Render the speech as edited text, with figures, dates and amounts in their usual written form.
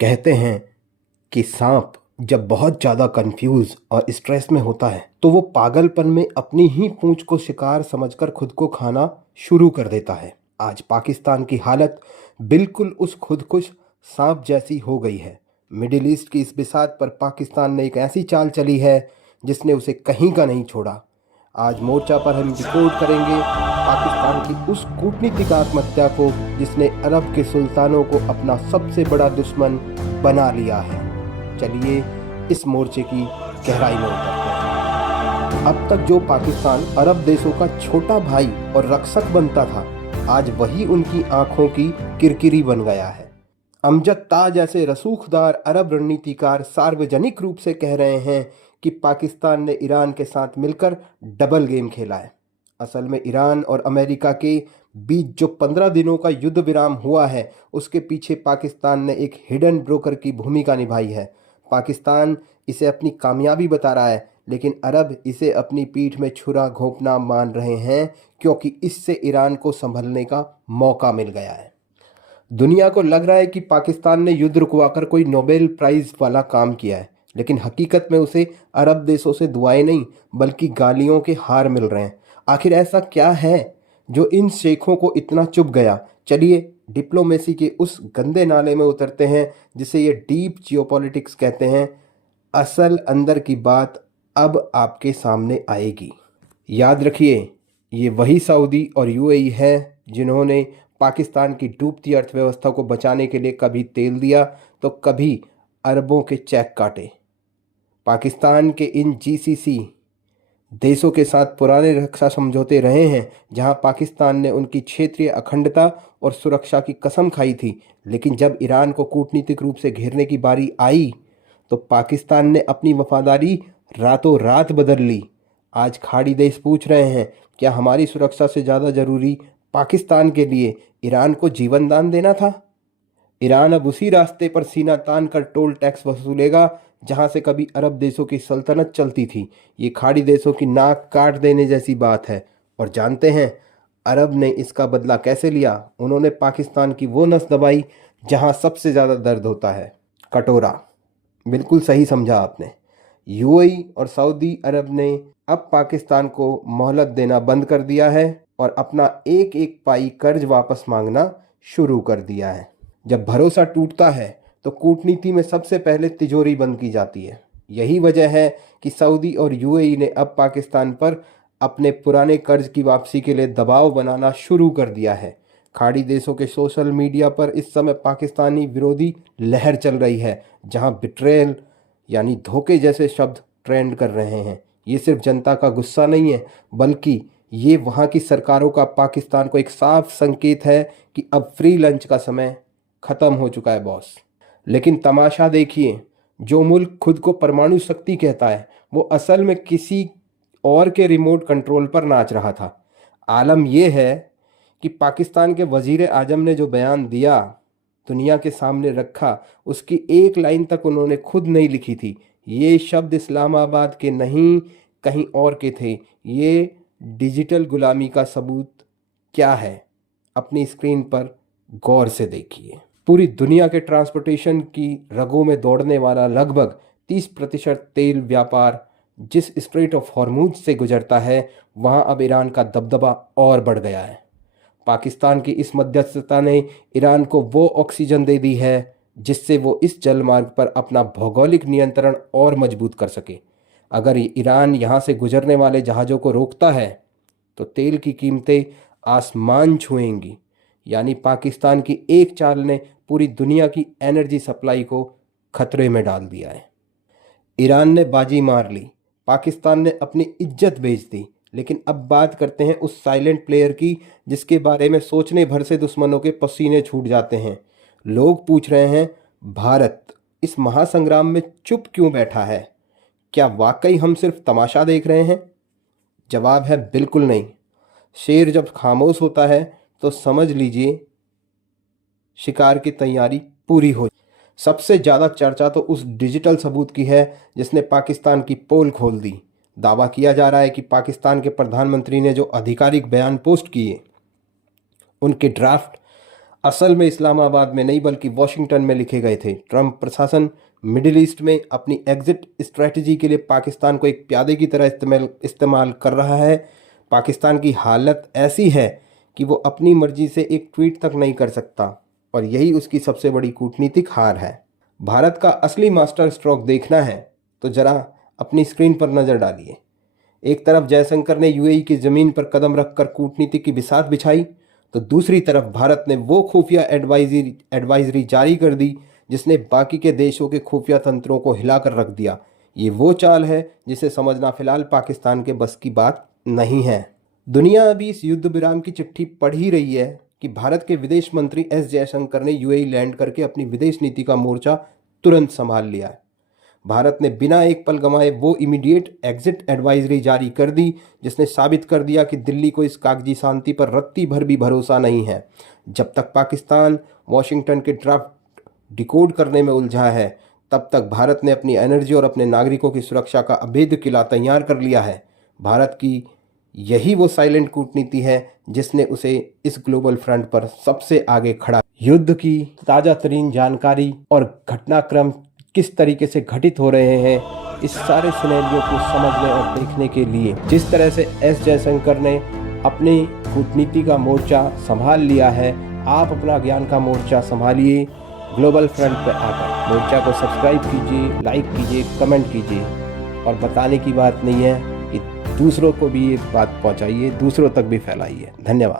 कहते हैं कि सांप जब बहुत ज़्यादा कंफ्यूज और स्ट्रेस में होता है तो वो पागलपन में अपनी ही पूंछ को शिकार समझकर खुद को खाना शुरू कर देता है। आज पाकिस्तान की हालत बिल्कुल उस खुदकुश सांप जैसी हो गई है। मिडिल ईस्ट की इस बिसात पर पाकिस्तान ने एक ऐसी चाल चली है जिसने उसे कहीं का नहीं छोड़ा। आज मोर्चा पर हम रिपोर्ट करेंगे पाकिस्तान की उस कूटनीतिक आत्महत्या को जिसने अरब के सुल्तानों को अपना सबसे बड़ा दुश्मन बना लिया है। चलिए इस मोर्चे की गहराई में उतरते हैं। अब तक जो पाकिस्तान अरब देशों का छोटा भाई और रक्षक बनता था, आज वही उनकी आंखों की किरकिरी बन गया है। अमजद ता जैसे रसूखदार अरब रणनीतिकार सार्वजनिक रूप से कह रहे हैं कि पाकिस्तान ने ईरान के साथ मिलकर डबल गेम खेला है। असल में ईरान और अमेरिका के बीच जो 15 दिनों का युद्ध विराम हुआ है, उसके पीछे पाकिस्तान ने एक हिडन ब्रोकर की भूमिका निभाई है। पाकिस्तान इसे अपनी कामयाबी बता रहा है, लेकिन अरब इसे अपनी पीठ में छुरा घोंपना मान रहे हैं, क्योंकि इससे ईरान को संभलने का मौका मिल गया है। दुनिया को लग रहा है कि पाकिस्तान ने युद्ध रुकवाकर कोई नोबेल प्राइज़ वाला काम किया है, लेकिन हकीकत में उसे अरब देशों से दुआएं नहीं बल्कि गालियों के हार मिल रहे हैं। आखिर ऐसा क्या है जो इन शेखों को इतना चुभ गया? चलिए डिप्लोमेसी के उस गंदे नाले में उतरते हैं जिसे ये डीप जियोपॉलिटिक्स कहते हैं। असल अंदर की बात अब आपके सामने आएगी। याद रखिए, ये वही सऊदी और यूएई है जिन्होंने पाकिस्तान की डूबती अर्थव्यवस्था को बचाने के लिए कभी तेल दिया तो कभी अरबों के चेक काटे। पाकिस्तान के इन जीसीसी देशों के साथ पुराने रक्षा समझौते रहे हैं, जहां पाकिस्तान ने उनकी क्षेत्रीय अखंडता और सुरक्षा की कसम खाई थी, लेकिन जब ईरान को कूटनीतिक रूप से घेरने की बारी आई तो पाकिस्तान ने अपनी वफादारी रातों रात बदल ली। आज खाड़ी देश पूछ रहे हैं, क्या हमारी सुरक्षा से ज़्यादा ज़रूरी पाकिस्तान के लिए ईरान को जीवन दान देना था? ईरान अब उसी रास्ते पर सीना तान कर टोल टैक्स वसूलेगा जहां से कभी अरब देशों की सल्तनत चलती थी। ये खाड़ी देशों की नाक काट देने जैसी बात है। और जानते हैं अरब ने इसका बदला कैसे लिया? उन्होंने पाकिस्तान की वो नस दबाई जहां सबसे ज़्यादा दर्द होता है, कटोरा। बिल्कुल सही समझा आपने। यूएई और सऊदी अरब ने अब पाकिस्तान को मोहलत देना बंद कर दिया है और अपना एक एक पाई कर्ज वापस मांगना शुरू कर दिया है। जब भरोसा टूटता है तो कूटनीति में सबसे पहले तिजोरी बंद की जाती है। यही वजह है कि सऊदी और यूएई ने अब पाकिस्तान पर अपने पुराने कर्ज की वापसी के लिए दबाव बनाना शुरू कर दिया है। खाड़ी देशों के सोशल मीडिया पर इस समय पाकिस्तानी विरोधी लहर चल रही है, जहां बिट्रेयल यानी धोखे जैसे शब्द ट्रेंड कर रहे हैं। ये सिर्फ जनता का गुस्सा नहीं है, बल्कि ये वहाँ की सरकारों का पाकिस्तान को एक साफ संकेत है कि अब फ्री लंच का समय ख़त्म हो चुका है बॉस। लेकिन तमाशा देखिए, जो मुल्क खुद को परमाणु शक्ति कहता है वो असल में किसी और के रिमोट कंट्रोल पर नाच रहा था। आलम यह है कि पाकिस्तान के वजीर आजम ने जो बयान दिया, दुनिया के सामने रखा, उसकी एक लाइन तक उन्होंने खुद नहीं लिखी थी। ये शब्द इस्लामाबाद के नहीं, कहीं और के थे। ये डिजिटल गुलामी का सबूत क्या है? अपनी स्क्रीन पर गौर से देखिए। पूरी दुनिया के ट्रांसपोर्टेशन की रगों में दौड़ने वाला लगभग 30% तेल व्यापार जिस स्ट्रेट ऑफ हॉर्मुज से गुजरता है, वहां अब ईरान का दबदबा और बढ़ गया है। पाकिस्तान की इस मध्यस्थता ने ईरान को वो ऑक्सीजन दे दी है जिससे वो इस जलमार्ग पर अपना भौगोलिक नियंत्रण और मजबूत कर सके। अगर ईरान यहाँ से गुजरने वाले जहाज़ों को रोकता है तो तेल की कीमतें आसमान छुएंगी। यानी पाकिस्तान की एक चाल ने पूरी दुनिया की एनर्जी सप्लाई को खतरे में डाल दिया है। ईरान ने बाजी मार ली, पाकिस्तान ने अपनी इज्जत बेच दी। लेकिन अब बात करते हैं उस साइलेंट प्लेयर की जिसके बारे में सोचने भर से दुश्मनों के पसीने छूट जाते हैं। लोग पूछ रहे हैं, भारत इस महासंग्राम में चुप क्यों बैठा है? क्या वाकई हम सिर्फ तमाशा देख रहे हैं? जवाब है बिल्कुल नहीं। शेर जब खामोश होता है तो समझ लीजिए शिकार की तैयारी पूरी हो। सबसे ज़्यादा चर्चा तो उस डिजिटल सबूत की है जिसने पाकिस्तान की पोल खोल दी। दावा किया जा रहा है कि पाकिस्तान के प्रधानमंत्री ने जो आधिकारिक बयान पोस्ट किए, उनके ड्राफ्ट असल में इस्लामाबाद में नहीं बल्कि वॉशिंगटन में लिखे गए थे। ट्रंप प्रशासन मिडिल ईस्ट में अपनी एग्जिट स्ट्रेटजी के लिए पाकिस्तान को एक प्यादे की तरह इस्तेमाल कर रहा है। पाकिस्तान की हालत ऐसी है कि वो अपनी मर्जी से एक ट्वीट तक नहीं कर सकता और यही उसकी सबसे बड़ी कूटनीतिक हार है। भारत का असली मास्टर स्ट्रोक देखना है तो जरा अपनी स्क्रीन पर नज़र डालिए। एक तरफ जयशंकर ने यूएई की ज़मीन पर कदम रखकर कूटनीति की बिसात बिछाई, तो दूसरी तरफ भारत ने वो खुफिया एडवाइजरी जारी कर दी जिसने बाकी के देशों के खुफिया तंत्रों को हिलाकर रख दिया। ये वो चाल है जिसे समझना फिलहाल पाकिस्तान के बस की बात नहीं है। दुनिया अभी इस युद्ध विराम की चिट्ठी पढ़ ही रही है कि भारत के विदेश मंत्री एस जयशंकर ने यूएई लैंड करके अपनी विदेश नीति का मोर्चा तुरंत संभाल लिया है। भारत ने बिना एक पल गंवाए वो इमीडिएट एग्जिट एडवाइजरी जारी कर दी जिसने साबित कर दिया कि दिल्ली को इस कागजी शांति पर रत्ती भर भी भरोसा नहीं है। जब तक पाकिस्तान वॉशिंगटन के ड्राफ्ट डिकोड करने में उलझा है, तब तक भारत ने अपनी एनर्जी और अपने नागरिकों की सुरक्षा का अभेद्य किला तैयार कर लिया है। भारत की यही वो साइलेंट कूटनीति है जिसने उसे इस ग्लोबल फ्रंट पर सबसे आगे खड़ा। युद्ध की ताज़ा तरीन जानकारी और घटनाक्रम किस तरीके से घटित हो रहे हैं, इस सारे सिनेरियो को समझने और देखने के लिए जिस तरह से एस जयशंकर ने अपनी कूटनीति का मोर्चा संभाल लिया है, आप अपना ज्ञान का मोर्चा संभालिए। ग्लोबल फ्रंट पर आकर मोर्चा को सब्सक्राइब कीजिए, लाइक कीजिए, कमेंट कीजिए और बताने की बात नहीं है कि दूसरों को भी ये बात पहुंचाइए, दूसरों तक भी फैलाइए। धन्यवाद।